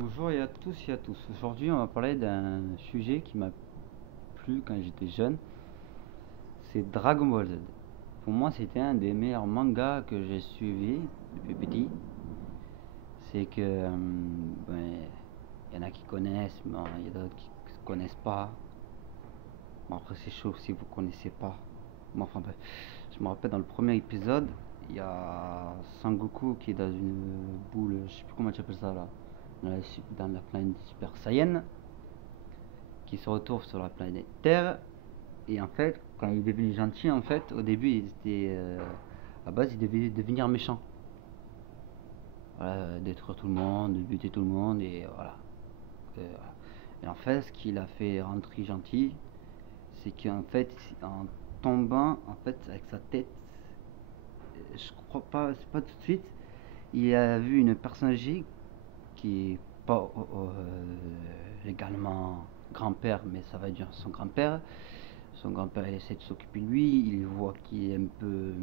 Bonjour et à tous et à tous. Aujourd'hui, on va parler d'un sujet qui m'a plu quand j'étais jeune. C'est Dragon Ball Z. Pour moi, c'était un des meilleurs mangas que j'ai suivi depuis petit. C'est que, ben, y en a qui connaissent, mais il y a d'autres qui ne connaissent pas. Bon, après, c'est chaud si vous connaissez pas. Bon, enfin, bref. Je me rappelle dans le premier épisode, il y a Sangoku qui est dans une boule, je sais plus comment tu appelles ça là, dans la planète Super Saiyan, qui se retrouve sur la planète Terre. Et en fait, quand il est devenu gentil, en fait, au début, il était. À base, il devait devenir méchant. Voilà, détruire tout le monde, buter tout le monde, et voilà. Voilà. Et en fait, ce qui l'a fait rentrer gentil, c'est qu'en fait, en tombant, en fait, avec sa tête, je crois pas, c'est pas tout de suite, il a vu une personne âgée qui est pas légalement grand-père, mais ça va dire son grand-père. Son grand-père il essaie de s'occuper de lui, il voit qu'il est un peu,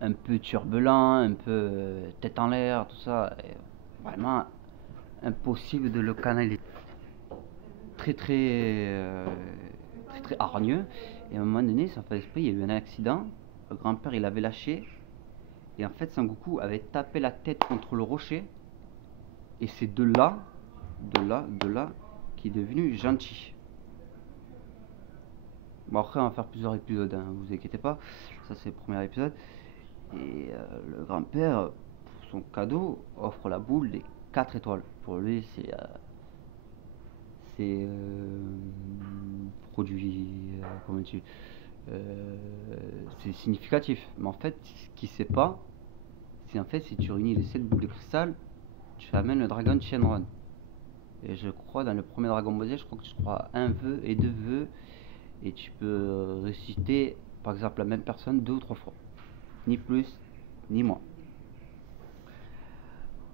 un peu turbulent, un peu tête en l'air, tout ça. Et vraiment impossible de le canaliser. Très très hargneux. Et à un moment donné, sans faire esprit, il y a eu un accident. Le grand-père il avait lâché. Et en fait, Sangoku avait tapé la tête contre le rocher. Et c'est de là, qui est devenu gentil. Bon, après, on va faire plusieurs épisodes, hein, vous inquiétez pas. Ça, c'est le premier épisode. Et le grand-père, pour son cadeau, offre la boule des 4 étoiles. Pour lui, c'est produit. Comment tu. C'est significatif. Mais en fait, ce qu'il sait pas, c'est en fait, si tu réunis les 7 boules de cristal, tu amènes le dragon Shenron. Et je crois, dans le premier Dragon Ball Z, je crois que tu crois un vœu et deux vœux. Et tu peux réciter, par exemple, la même personne 2 ou 3 fois. Ni plus, ni moins.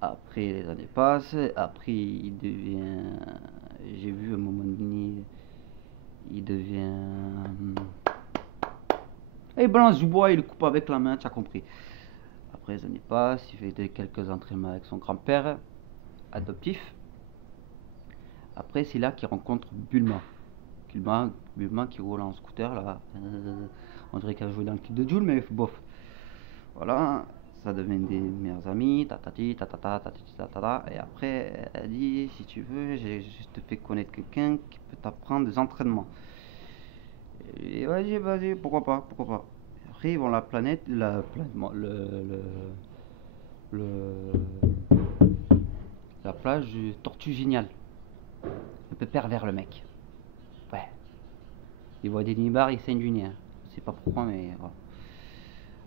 Après, les années passent. Après, il devient. J'ai vu à un moment donné. Il devient. Il balance du bois, il le coupe avec la main, tu as compris. Après, les années passent. Il fait quelques entraînements avec son grand-père adoptif. Après, c'est là qu'il rencontre Bulma. Bulma qui roule en scooter là. On dirait qu'elle a joué dans le clip de Jules, mais bof. Voilà, ça devient des meilleurs amis, tatati, tatata, tatati, tatata. Et après, elle dit si tu veux, je te fais connaître quelqu'un qui peut t'apprendre des entraînements. Et vas-y, pourquoi pas, pourquoi pas. Après, ils vont le, la plage du Tortue Géniale. Un peu pervers le mec. Ouais. Il voit des nibards, il saigne du nez. Hein. Je sais pas pourquoi, mais voilà.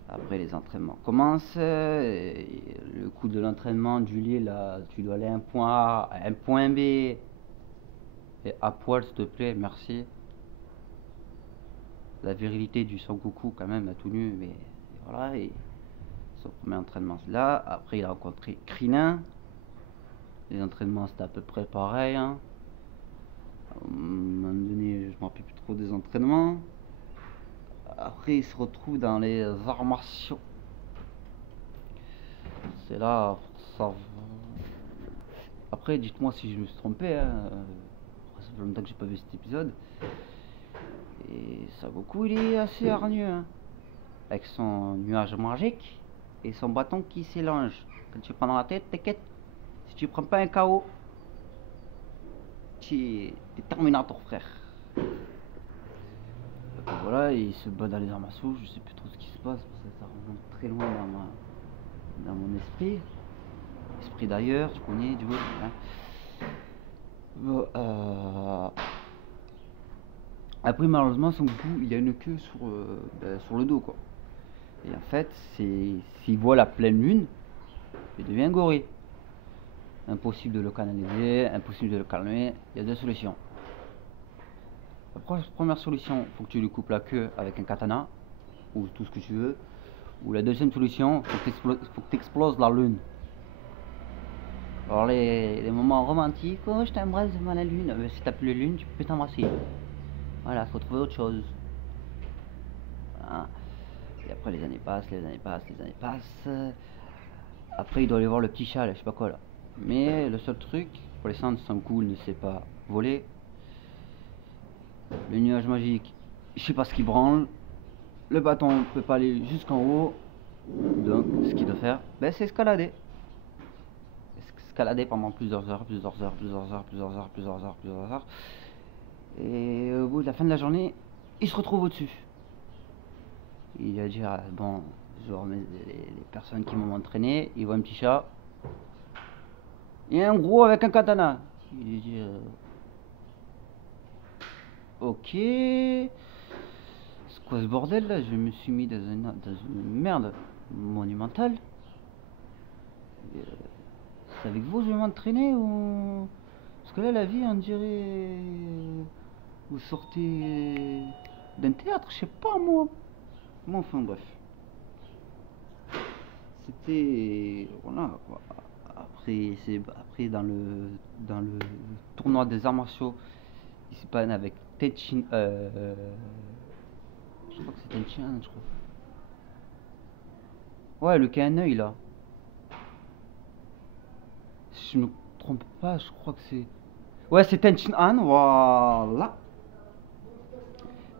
Après les entraînements commencent, le coup de l'entraînement du lit là, tu dois aller à un point A, à un point B, et à poil s'il te plaît, merci. La virilité du Sangoku quand même, à tout nu, mais voilà, et son premier entraînement c'est là, après il a rencontré Krillin, les entraînements c'était à peu près pareil, hein. À un moment donné, je me rappelle plus trop des entraînements. Après il se retrouve dans les arts martiaux. C'est là, ça. Après, dites-moi si je me suis trompé. Hein. Ça fait longtemps que j'ai pas vu cet épisode. Et Sangoku, il est assez hargneux. Hein. Avec son nuage magique et son bâton qui s'élonge. Quand tu prends dans la tête, t'inquiète. Si tu prends pas un KO, tu es Terminator, frère. Donc, voilà, il se bat dans les arts martiaux. Je sais plus trop ce qui se passe. Parce que ça remonte très loin dans mon esprit. Esprit d'ailleurs, tu connais, du coup. Hein. Bon, après, malheureusement, son goût, il a une queue sur le dos, quoi. Et en fait, s'il voit la pleine lune, il devient gorille. Impossible de le canaliser, impossible de le calmer. Il y a deux solutions. La première solution, faut que tu lui coupes la queue avec un katana, ou tout ce que tu veux. Ou la deuxième solution, faut que tu exploses la lune. Alors les moments romantiques, oh je t'embrasse devant la lune, mais si t'as plus la lune, tu peux t'embrasser. Voilà, faut trouver autre chose. Voilà. Et après les années passent. Après, il doit aller voir le petit chat, là, je sais pas quoi là. Mais le seul truc, pour l'instant, Sangoku ne sait pas voler. Le nuage magique, je sais pas ce qu'il branle. Le bâton peut pas aller jusqu'en haut. Donc, ce qu'il doit faire, ben, c'est escalader. Escalader pendant plusieurs heures. Et au bout de la fin de la journée, il se retrouve au-dessus. Il va dire, bon, genre les personnes qui m'ont entraîné, ils voient un petit chat. Il y a un gros avec un katana. Il dit, ok, c'est quoi ce bordel là? Je me suis mis dans une merde monumentale. C'est avec vous que je vais m'entraîner ou... Parce que là la vie on dirait... Vous sortez d'un théâtre, je sais pas moi. Bon, enfin bref. C'était... Voilà quoi. Après dans le tournoi des arts martiaux, il s'est pas avec Tenchin... je crois que c'est Tenchin, je crois. Ouais, le qui a un œil là. Si je me trompe pas, je crois que c'est... Ouais, c'est Tenchin Han, voilà.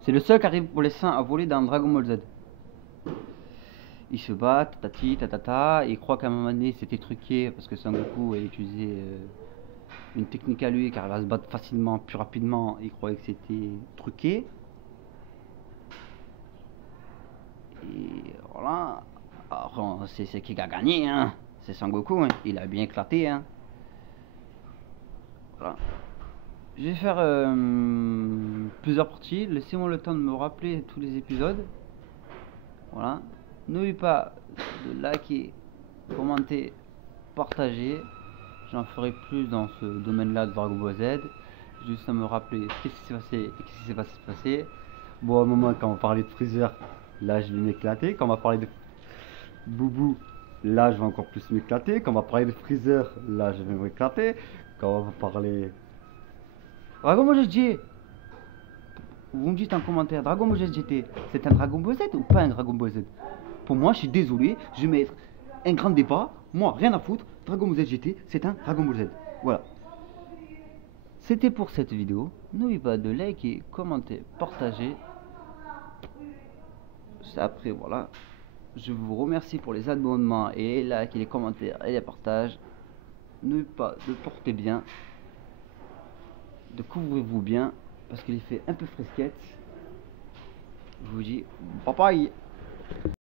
C'est le seul qui arrive pour les saints à voler dans Dragon Ball Z. Ils se battent, tatati, tatata, et ils croient qu'à un moment donné c'était truqué parce que Sangoku a utilisé une technique à lui qui arrive à se battre facilement, plus rapidement. Ils croyaient que c'était truqué. Et voilà. Alors, c'est qui a gagné, hein. C'est Sangoku, hein. Il a bien éclaté, hein. Voilà. Je vais faire plusieurs parties. Laissez-moi le temps de me rappeler tous les épisodes. Voilà. N'oubliez pas de liker, commenter, partager. J'en ferai plus dans ce domaine-là de Dragon Ball Z. Juste à me rappeler qu'est-ce qui s'est passé et qu'est-ce qui s'est pas passé. Bon, à un moment, quand on parlait de Freezer, là je vais m'éclater. Quand on va parler de Boubou, là je vais encore plus m'éclater. Quand on va parler de Freezer, là je vais m'éclater. Quand on va parler Dragon Ball GT, vous me dites en commentaire, Dragon Ball GT, c'est un Dragon Ball Z ou pas un Dragon Ball Z? Pour moi, je suis désolé, je vais mettre un grand débat. Moi, rien à foutre, Dragon Ball Z GT, c'est un Dragon Ball Z. Voilà. C'était pour cette vidéo. N'oubliez pas de liker, commenter, partager. Après, voilà. Je vous remercie pour les abonnements et les likes et les commentaires et les partages. N'oubliez pas de porter bien, de couvrez-vous bien, parce qu'il fait un peu fresquette. Je vous dis bye bye.